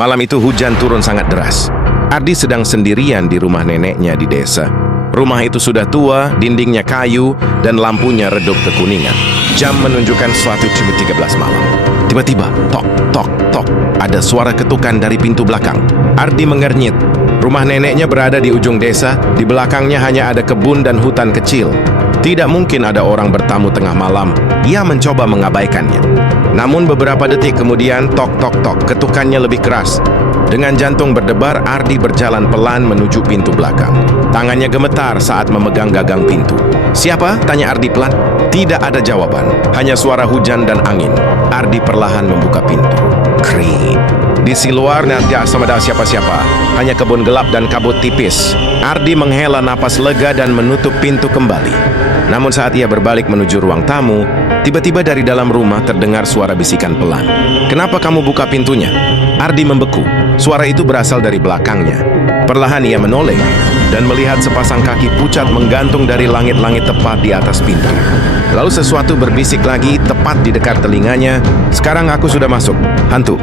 Malam itu hujan turun sangat deras. Ardi sedang sendirian di rumah neneknya di desa. Rumah itu sudah tua, dindingnya kayu, dan lampunya redup kekuningan. Jam menunjukkan suatu jam 13 malam. Tiba-tiba, tok, tok, tok, ada suara ketukan dari pintu belakang. Ardi mengernyit. Rumah neneknya berada di ujung desa, di belakangnya hanya ada kebun dan hutan kecil. Tidak mungkin ada orang bertamu tengah malam. Ia mencoba mengabaikannya. Namun beberapa detik kemudian, tok, tok, tok, ketukannya lebih keras. Dengan jantung berdebar, Ardi berjalan pelan menuju pintu belakang. Tangannya gemetar saat memegang gagang pintu. "Siapa?" tanya Ardi pelan. Tidak ada jawaban, hanya suara hujan dan angin. Ardi perlahan membuka pintu. Krik. Di sisi luar tidak ada siapa-siapa, hanya kebun gelap dan kabut tipis. Ardi menghela napas lega dan menutup pintu kembali. Namun saat ia berbalik menuju ruang tamu, tiba-tiba dari dalam rumah terdengar suara bisikan pelan. "Kenapa kamu buka pintunya?" Ardi membeku. Suara itu berasal dari belakangnya. Perlahan ia menoleh dan melihat sepasang kaki pucat menggantung dari langit-langit tepat di atas pintu. Lalu sesuatu berbisik lagi tepat di dekat telinganya, "Sekarang aku sudah masuk, hantu."